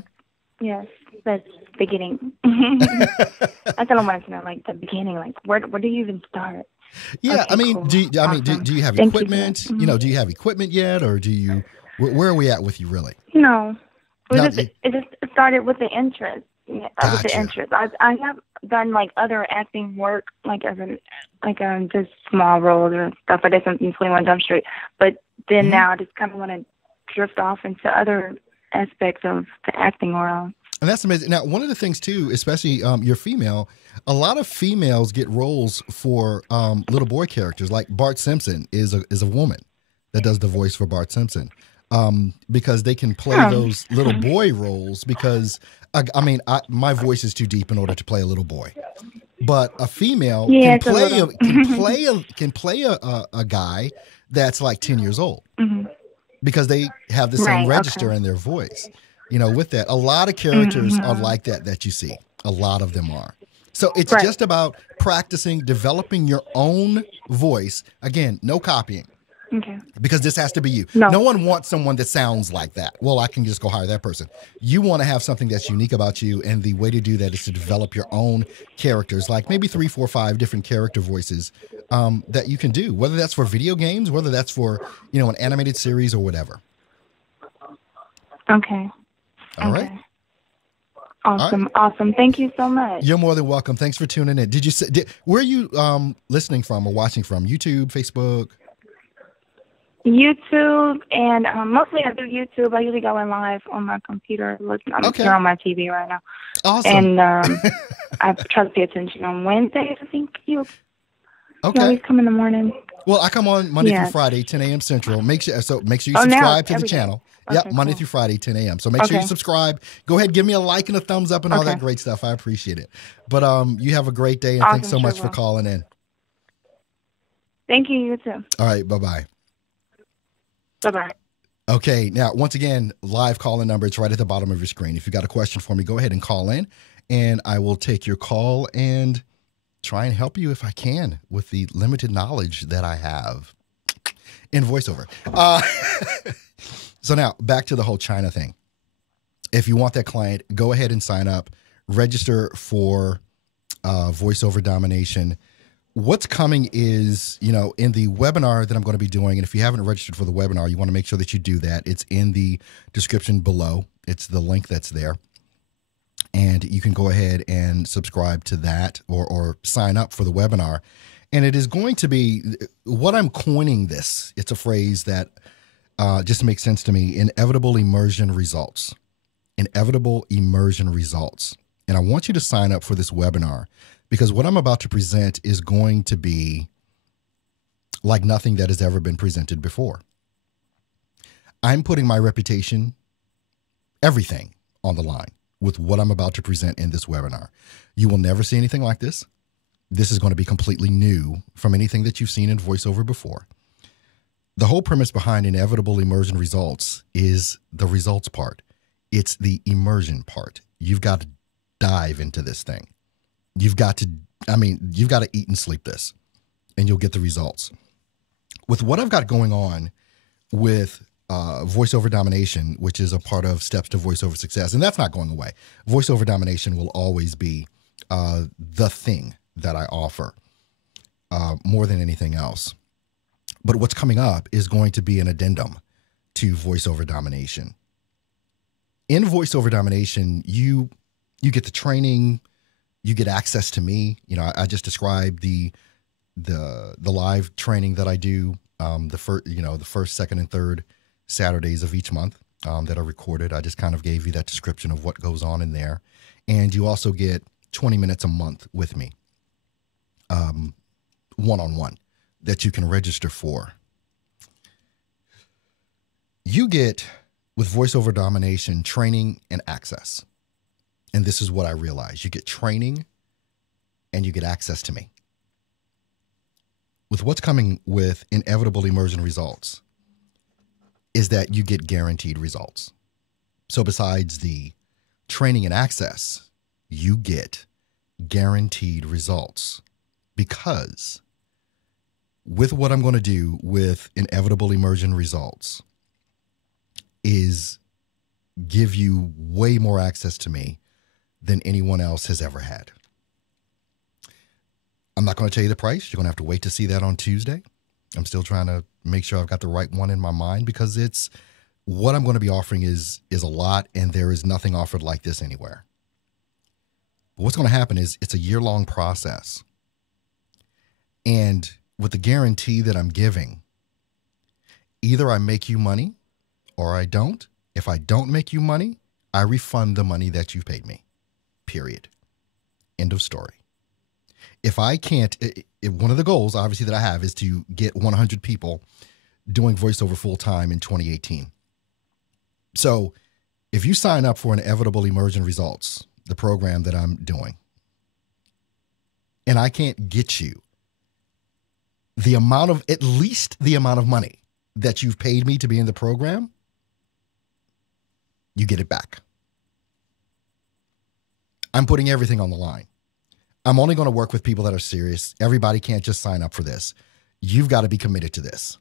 Yes, that's beginning. That's all I wanted to know, like the beginning, like where do you even start? Yeah, Okay, cool. do you have Thank equipment? you for that. Do you have equipment yet, or do you? Where are we at with you, really? No, Not- it just started with the interest. Yeah, with Gotcha. the interest. I have done like other acting work, like as just small roles or stuff. I did something in 21 Jump Street, but then now I just kind of want to drift off into other aspects of the acting world. And that's amazing. Now, one of the things too, especially you're female, a lot of females get roles for little boy characters. Like Bart Simpson is a woman that does the voice for Bart Simpson, because they can play those little boy roles. Because my voice is too deep in order to play a little boy, but a female can play a guy that's like 10 years old, because they have the same register in their voice. With that, a lot of characters are like that you see. A lot of them are. So it's just about practicing, developing your own voice. Again, no copying. Okay. Because this has to be you. No. No one wants someone that sounds like that. Well, I can just go hire that person. You want to have something that's unique about you, and the way to do that is to develop your own characters, like maybe 3, 4, 5 different character voices that you can do, whether that's for video games, whether that's for, an animated series or whatever. Okay. All right. Awesome. Awesome. Thank you so much. You're more than welcome. Thanks for tuning in. Where are you listening from or watching from? YouTube, Facebook? YouTube, and mostly I do YouTube. I usually go in live on my computer. I'm here on my TV right now. Awesome. And I try to pay attention on Wednesdays, I think. You Okay. always come in the morning. Well, I come on Monday Yeah. through Friday, 10 a.m. Central. Make sure you Oh, now, subscribe to the every day. channel. Okay, Yep, Monday cool. through Friday, 10 a.m. So make sure you Okay. subscribe. Go ahead, give me a like and a thumbs up and all that Okay. great stuff. I appreciate it. But you have a great day, and thanks so Awesome, much sure for will. calling in. Thank you. You too. All right, bye-bye. Bye-bye. Okay, now, once again, live call-in number. It's right at the bottom of your screen. If you got a question for me, go ahead and call in, and I will take your call and try and help you if I can with the limited knowledge that I have in voiceover. So now, back to the whole China thing. If you want that client, go ahead and sign up. Register for voiceover domination. What's coming is, in the webinar that I'm going to be doing, and if you haven't registered for the webinar, you want to make sure that you do that. It's in the description below. It's the link that's there. And you can go ahead and subscribe to that or sign up for the webinar. And it is going to be what I'm coining this. It's a phrase that just makes sense to me. Inevitable immersion results. Inevitable immersion results. And I want you to sign up for this webinar because what I'm about to present is going to be like nothing that has ever been presented before. I'm putting my reputation, everything on the line with what I'm about to present in this webinar. You will never see anything like this. This is going to be completely new from anything that you've seen in voiceover before. The whole premise behind inevitable immersion results is the results part. It's the immersion part. You've got to dive into this thing. You've got to eat and sleep this, and you'll get the results. With what I've got going on with voiceover domination, which is a part of Steps to Voiceover Success, and that's not going away. Voiceover domination will always be the thing that I offer more than anything else. But what's coming up is going to be an addendum to voiceover domination. In voiceover domination, you get the training, you get access to me. I just described the live training that I do the first, second, and third Saturdays of each month that are recorded. I just kind of gave you that description of what goes on in there. And you also get 20 minutes a month with me, one-on-one, that you can register for. You get, with voiceover domination, training and access. And this is what I realized. You get training and you get access to me. With what's coming with inevitable immersion results is that you get guaranteed results. So besides the training and access, you get guaranteed results because with what I'm going to do with inevitable immersion results is give you way more access to me than anyone else has ever had. I'm not going to tell you the price. You're going to have to wait to see that on Tuesday. I'm still trying to make sure I've got the right one in my mind because it's what I'm going to be offering is a lot, and there is nothing offered like this anywhere. But what's going to happen is it's a year-long process. And with the guarantee that I'm giving, either I make you money or I don't. If I don't make you money, I refund the money that you've paid me. Period. End of story. If I can't, one of the goals, obviously, that I have is to get 100 people doing voiceover full-time in 2018. So if you sign up for Inevitable Immersion Results, the program that I'm doing, and I can't get you at least the amount of money that you've paid me to be in the program, you get it back. I'm putting everything on the line. I'm only going to work with people that are serious. Everybody can't just sign up for this. You've got to be committed to this.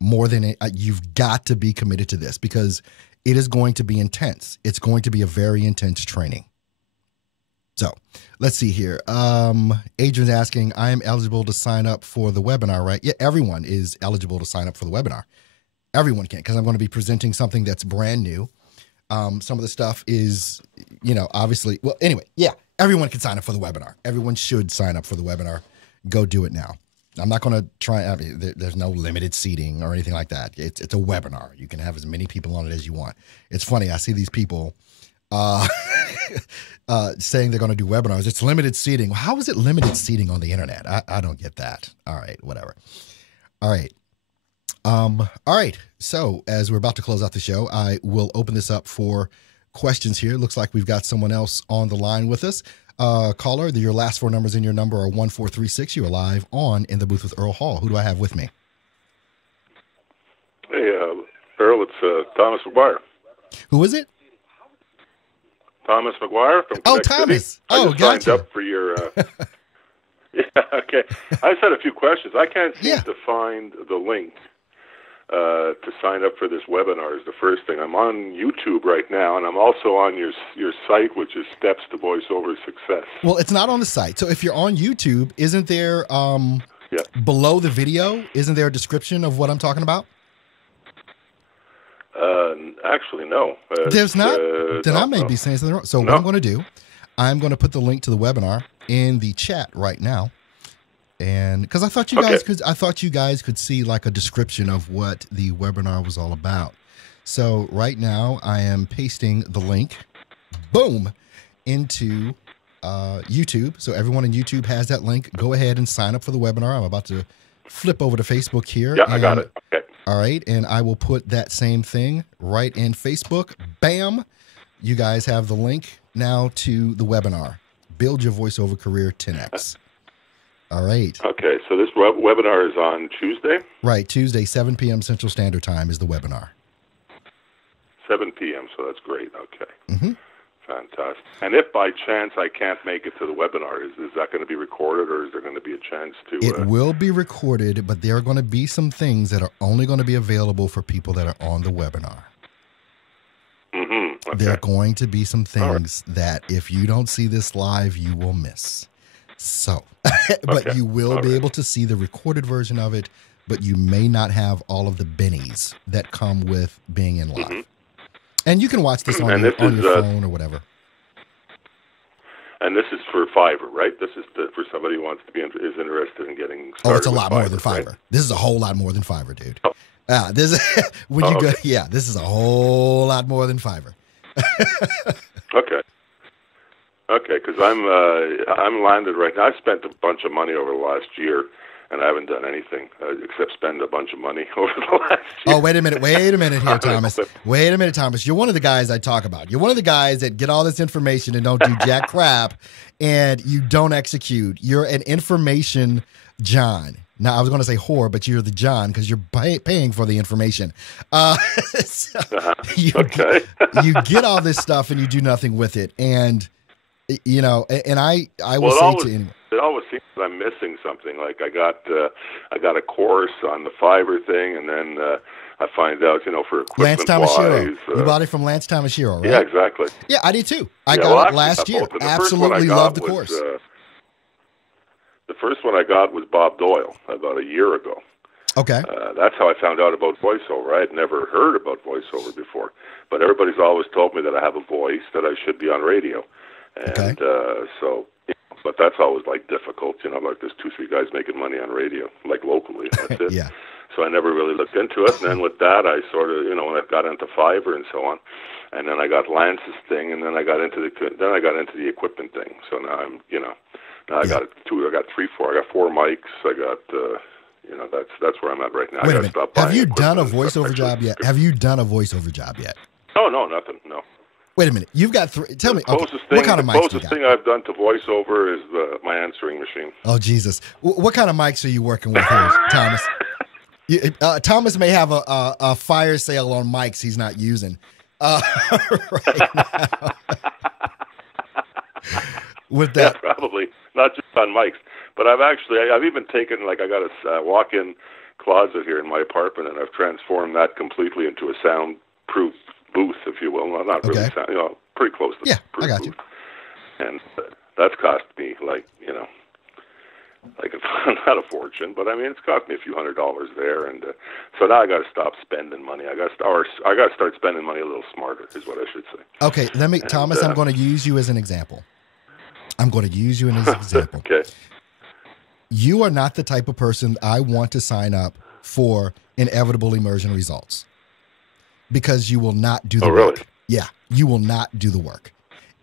You've got to be committed to this because it is going to be intense. It's going to be a very intense training. So let's see here. Adrian's asking, I am eligible to sign up for the webinar, right? Yeah, everyone is eligible to sign up for the webinar. Everyone can, because I'm going to be presenting something that's brand new. Some of the stuff is, obviously, well, anyway, yeah, everyone can sign up for the webinar. Everyone should sign up for the webinar. Go do it now. I'm not going to try, there's no limited seating or anything like that. It's a webinar. You can have as many people on it as you want. It's funny. I see these people, saying they're going to do webinars. It's limited seating. How is it limited seating on the internet? I don't get that. All right, whatever. All right. All right. So as we're about to close out the show, I will open this up for questions here. Looks like we've got someone else on the line with us. Caller, your last four numbers in your number are 1436. You are live on In the Booth with Earl Hall. Who do I have with me? Hey, Earl, it's Thomas McGuire. Who is it? Thomas McGuire from Quebec Thomas. City. Oh, I just gotcha. signed up for your... yeah, okay. I just had a few questions. I can't seem to find the link to sign up for this webinar is the first thing. I'm on YouTube right now, and I'm also on your site, which is Steps to Voiceover Success. Well, it's not on the site. So if you're on YouTube, isn't there below the video, isn't there a description of what I'm talking about? Actually, no. There's not? Then no, I may be saying something wrong. So what I'm going to do, I'm going to put the link to the webinar in the chat right now. And because I thought you guys could see like a description of what the webinar was all about. So right now I am pasting the link, boom, into YouTube. So everyone in YouTube has that link. Go ahead and sign up for the webinar. I'm about to flip over to Facebook here. Yeah, I got it. Okay. All right. And I will put that same thing right in Facebook. Bam. You guys have the link now to the webinar. Build Your Voiceover Career 10X. All right. Okay. So this webinar is on Tuesday? Right. Tuesday, 7 p.m. Central Standard Time is the webinar. 7 p.m. So that's great. Okay. Mm-hmm. Fantastic. And if by chance I can't make it to the webinar, is that going to be recorded, or is there going to be a chance to... It will be recorded, but there are going to be some things that are only going to be available for people that are on the webinar. Mm-hmm. Okay. There are going to be some things that if you don't see this live, you will miss. So, but you will be able to see the recorded version of it, but you may not have all of the bennies that come with being in live. Mm-hmm. And you can watch this on your phone or whatever. And this is for Fiverr, right? This is for somebody who wants to be is interested in getting started. Oh, it's a lot more than Fiverr. Right? This is a whole lot more than Fiverr, dude. Oh. This is this is a whole lot more than Fiverr. Okay. Okay, because I'm landed right now. I've spent a bunch of money over the last year, and I haven't done anything except spend a bunch of money over the last year. Oh, wait a minute here, Thomas. Wait a minute, Thomas. You're one of the guys I talk about. You're one of the guys that get all this information and don't do jack crap, and you don't execute. You're an information John. Now, I was going to say whore, but you're the John because you're paying for the information. You get all this stuff and you do nothing with it. And, you know, and I will say to anyone. It always seems that I'm missing something. Like I got a course on the Fiverr thing, and then I find out, you know, for equipment Lance Tamashiro. You bought it from Lance Tamashiro, right? Yeah, exactly. Yeah, I did too. I got it last year. Absolutely loved the course. The first one I got was Bob Doyle about a year ago. Okay. That's how I found out about voiceover. I had never heard about voiceover before, but everybody's always told me that I have a voice, that I should be on radio. And so, you know, but that's always like difficult, you know, like there's 2-3 guys making money on radio, like locally. That's it. Yeah. So I never really looked into it. And then with that, I sort of, you know, I got into Fiverr and so on. And then I got Lance's thing, and then I got into the equipment thing. So now I'm, you know, now I got 4 mics. I got, you know, that's where I'm at right now. Wait a minute. Have you done a voiceover job yet? Have you done a voiceover job yet? Oh, no, nothing. No. Wait a minute. You've got 3. Tell me, what kind of mics you got? The closest thing I've done to voiceover is my answering machine. Oh, Jesus. What kind of mics are you working with here, Thomas? Thomas may have a fire sale on mics he's not using right now. With that, yeah, probably not just on mics, but I've even taken, like, I got a walk-in closet here in my apartment, and I've transformed that completely into a soundproof booth, if you will. Well, not really sound, you know, pretty close to I got you. And that's cost me, like, you know, like not a fortune, but I mean, it's cost me a few $100s there, and so now I got to stop spending money. I got to start spending money a little smarter, is what I should say. Okay, Thomas, I'm going to use you as an example. Okay. You are not the type of person I want to sign up for inevitable immersion results, because you will not do the work. Really? Yeah, you will not do the work.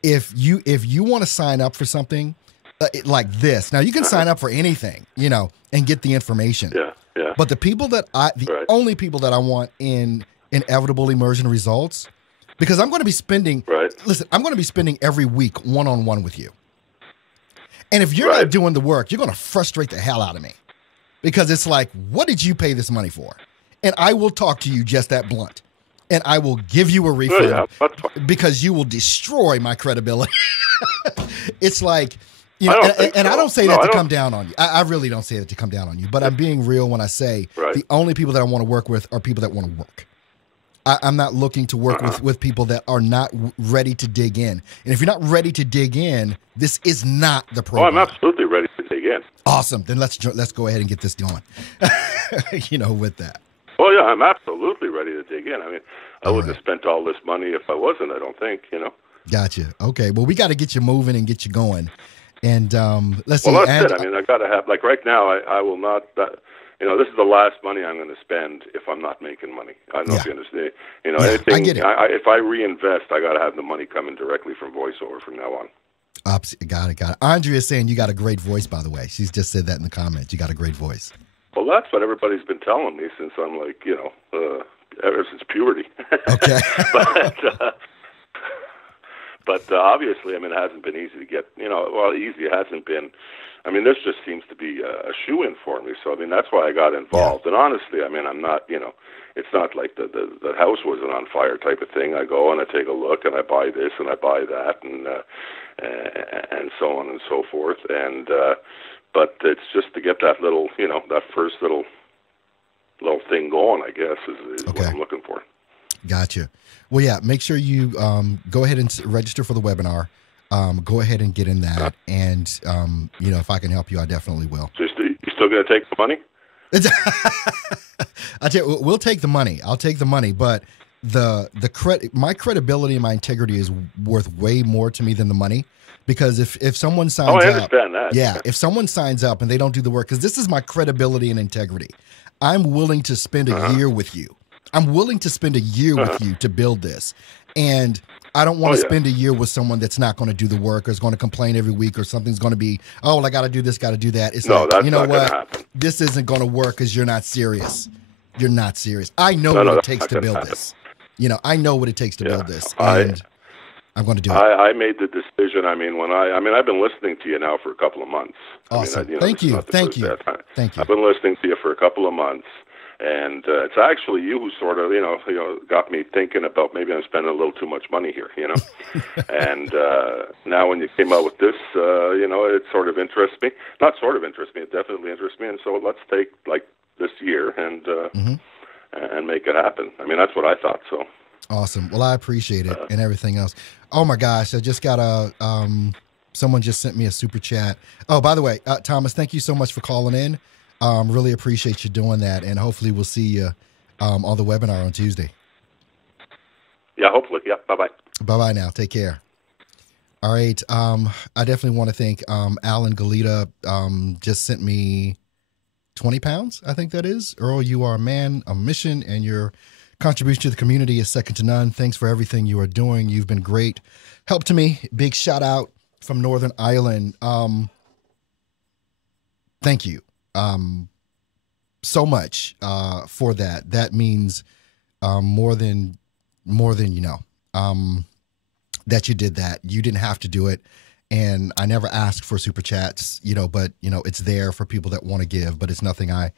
if you want to sign up for something like this, now you can sign up for anything, and get the information. Yeah. But the people that Right. only people that I want in inevitable immersion results, because I'm going to be spending, Right. listen, I'm going to be spending every week one-on-one with you. And if you're Right. not doing the work, you're going to frustrate the hell out of me, because it's like, what did you pay this money for? And I will talk to you just that blunt, and I will give you a refund that's fine. because you will destroy my credibility. It's like, I don't think and I so. don't say No, that I to don't- come down on you. I really don't say that to come down on you, but I'm being real when I say Right. the only people that I want to work with are people that want to work. I'm not looking to work with people that are not ready to dig in. And if you're not ready to dig in, this is not the Oh, program. I'm absolutely ready to dig in. Awesome. Then let's go ahead and get this going. With that. Oh, yeah, I'm absolutely ready to dig in. I mean, I All wouldn't right. have spent all this money if I wasn't, I don't think, Gotcha. Okay. Well, we got to get you moving and get you going. And let's see. Well, that's and, it. I mean, I got to have, like right now, I will not, this is the last money I'm going to spend if I'm not making money. I don't know if you understand. Yeah, I Anything, get it. if I reinvest, I got to have the money coming directly from Voiceover from now on. got it. Andrea is saying you got a great voice, by the way. She's just said that in the comments. You got a great voice. Well, that's what everybody's been telling me since I'm like, ever since puberty. Okay. But obviously, I mean, it hasn't been easy to get, easy it hasn't been. I mean, this just seems to be a shoe-in for me. So, I mean, that's why I got involved. And honestly, I mean, I'm not, it's not like the house wasn't on fire type of thing. I go and I take a look and I buy this and I buy that and so on and so forth. And, but it's just to get that little, that first little thing going, I guess, is what I'm looking for. Gotcha. Well, yeah, make sure you go ahead and register for the webinar. Go ahead and get in that. And, if I can help you, I definitely will. So you still going to take the money? I tell you, we'll take the money. I'll take the money, but my credibility and my integrity is worth way more to me than the money. Because if someone signs up, I understand that. Yeah, if someone signs up and they don't do the work, because this is my credibility and integrity, I'm willing to spend a year with you. I'm willing to spend a year with you to build this. And I don't want to spend a year with someone that's not going to do the work or is going to complain every week or something's going to be, oh, well, I got to do this, got to do that. It's like, you know what? This isn't going to work because you're not serious. You're not serious. I know what it takes to build this. I know what it takes to build this. And I'm going to do it. I made the decision. I mean, I've been listening to you now for a couple of months. Awesome. I mean, Thank you. Thank you. I've been listening to you for a couple of months. And it's actually you who sort of, got me thinking about maybe I'm spending a little too much money here, And now when you came out with this, it sort of interests me. Not sort of interests me, it definitely interests me. And so let's take like this year and make it happen. I mean, that's what I thought. So awesome. Well, I appreciate it and everything else. Oh my gosh, I just got someone just sent me a super chat. Oh, by the way, Thomas, thank you so much for calling in. Really appreciate you doing that, and hopefully we'll see you on the webinar on Tuesday. Yeah, hopefully. Yeah, bye-bye. Bye-bye now. Take care. All right. I definitely want to thank Alan Galita. Just sent me 20 pounds, I think that is. Earl, you are a man, a mission, and your contribution to the community is second to none. Thanks for everything you are doing. You've been great help to me. Big shout out from Northern Ireland. Thank you. So much for that. That means more than you know. That you did that. You didn't have to do it. And I never asked for super chats, but it's there for people that want to give, but it's nothing I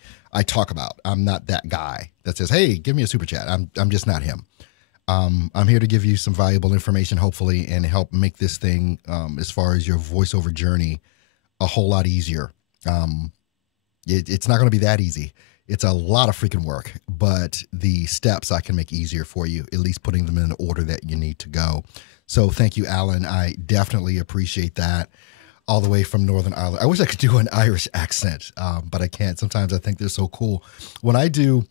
talk about. I'm not that guy that says, hey, give me a super chat. I'm just not him. I'm here to give you some valuable information, hopefully, and help make this thing, as far as your voiceover journey, a whole lot easier. It's not going to be that easy. It's a lot of freaking work, but the steps I can make easier for you, at least putting them in the order that you need to go. So thank you, Alan. I definitely appreciate that. All the way from Northern Ireland. I wish I could do an Irish accent, but I can't. Sometimes I think they're so cool. When I do,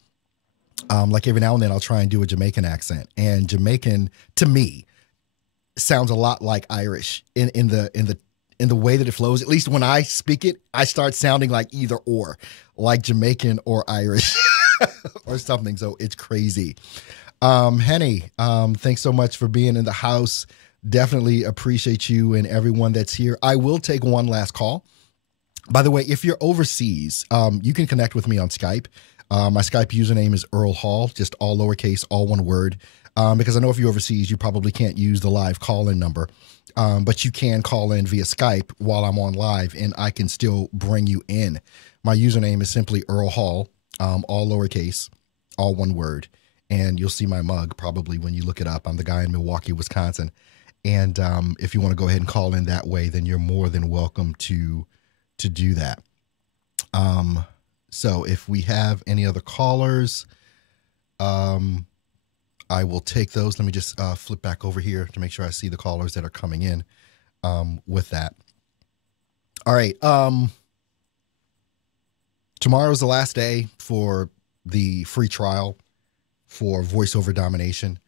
like every now and then, I'll try and do a Jamaican accent, and Jamaican to me sounds a lot like Irish in the way that it flows. At least when I speak it, I start sounding like either or, like Jamaican or Irish or something. So it's crazy. Henny, thanks so much for being in the house. Definitely appreciate you and everyone that's here. I will take one last call. By the way, if you're overseas, you can connect with me on Skype. My Skype username is Earl Hall, just all lowercase, all one word. Because I know if you're overseas, you probably can't use the live call-in number. But you can call in via Skype while I'm on live, and I can still bring you in. My username is simply Earl Hall, all lowercase, all one word. And you'll see my mug probably when you look it up. I'm the guy in Milwaukee, Wisconsin. And if you want to go ahead and call in that way, then you're more than welcome to do that. So if we have any other callers, I will take those. Let me just flip back over here to make sure I see the callers that are coming in with that. All right. Tomorrow's the last day for the free trial for Voiceover Domination.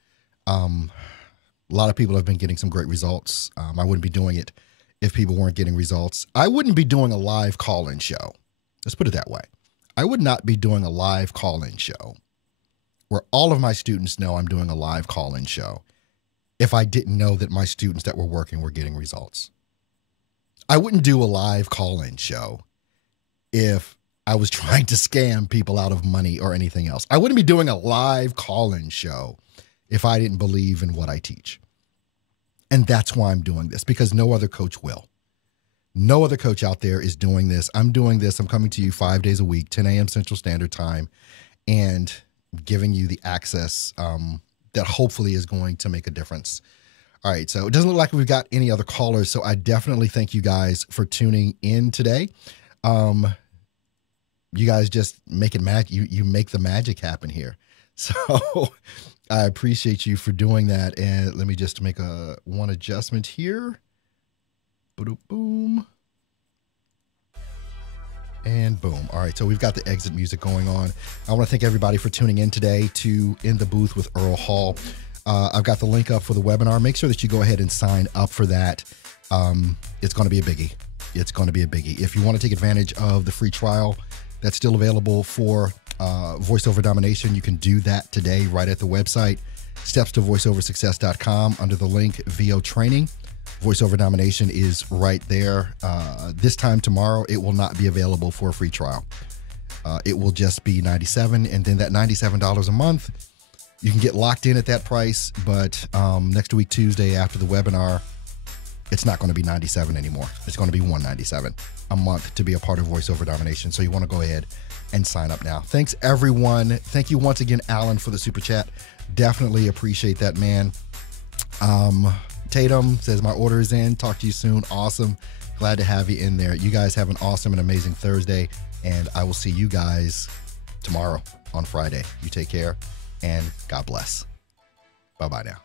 A lot of people have been getting some great results. I wouldn't be doing it if people weren't getting results. I wouldn't be doing a live call-in show. Let's put it that way. I would not be doing a live call-in show where all of my students know I'm doing a live call-in show if I didn't know that my students that were working were getting results. I wouldn't do a live call-in show if I was trying to scam people out of money or anything else. I wouldn't be doing a live call-in show if I didn't believe in what I teach. And that's why I'm doing this, because no other coach will. No other coach out there is doing this. I'm doing this. I'm coming to you 5 days a week, 10 a.m. Central Standard Time, and giving you the access that hopefully is going to make a difference. All right, so it doesn't look like we've got any other callers, so I definitely thank you guys for tuning in today. You guys just make it magic. You make the magic happen here. So I appreciate you for doing that. And let me just make one adjustment here. Boom. And boom. All right, so we've got the exit music going on. I want to thank everybody for tuning in today to In the Booth with Earl Hall. I've got the link up for the webinar. Make sure that you go ahead and sign up for that. It's going to be a biggie. It's going to be a biggie. If you want to take advantage of the free trial that's still available for Voiceover Domination, you can do that today right at the website, stepstovoiceoversuccess.com, under the link VO Training. Voiceover Domination is right there. This time tomorrow, it will not be available for a free trial. It will just be $97, and then that $97 a month, you can get locked in at that price. But next week, Tuesday, after the webinar, it's not going to be $97 anymore. It's going to be $197 a month to be a part of Voiceover Domination. So you want to go ahead and sign up now. Thanks, everyone. Thank you once again, Alan, for the super chat. Definitely appreciate that, man. Tatum says, my order is in. Talk to you soon. Awesome. Glad to have you in there. You guys have an awesome and amazing Thursday, and I will see you guys tomorrow on Friday. You take care, and God bless. Bye-bye now.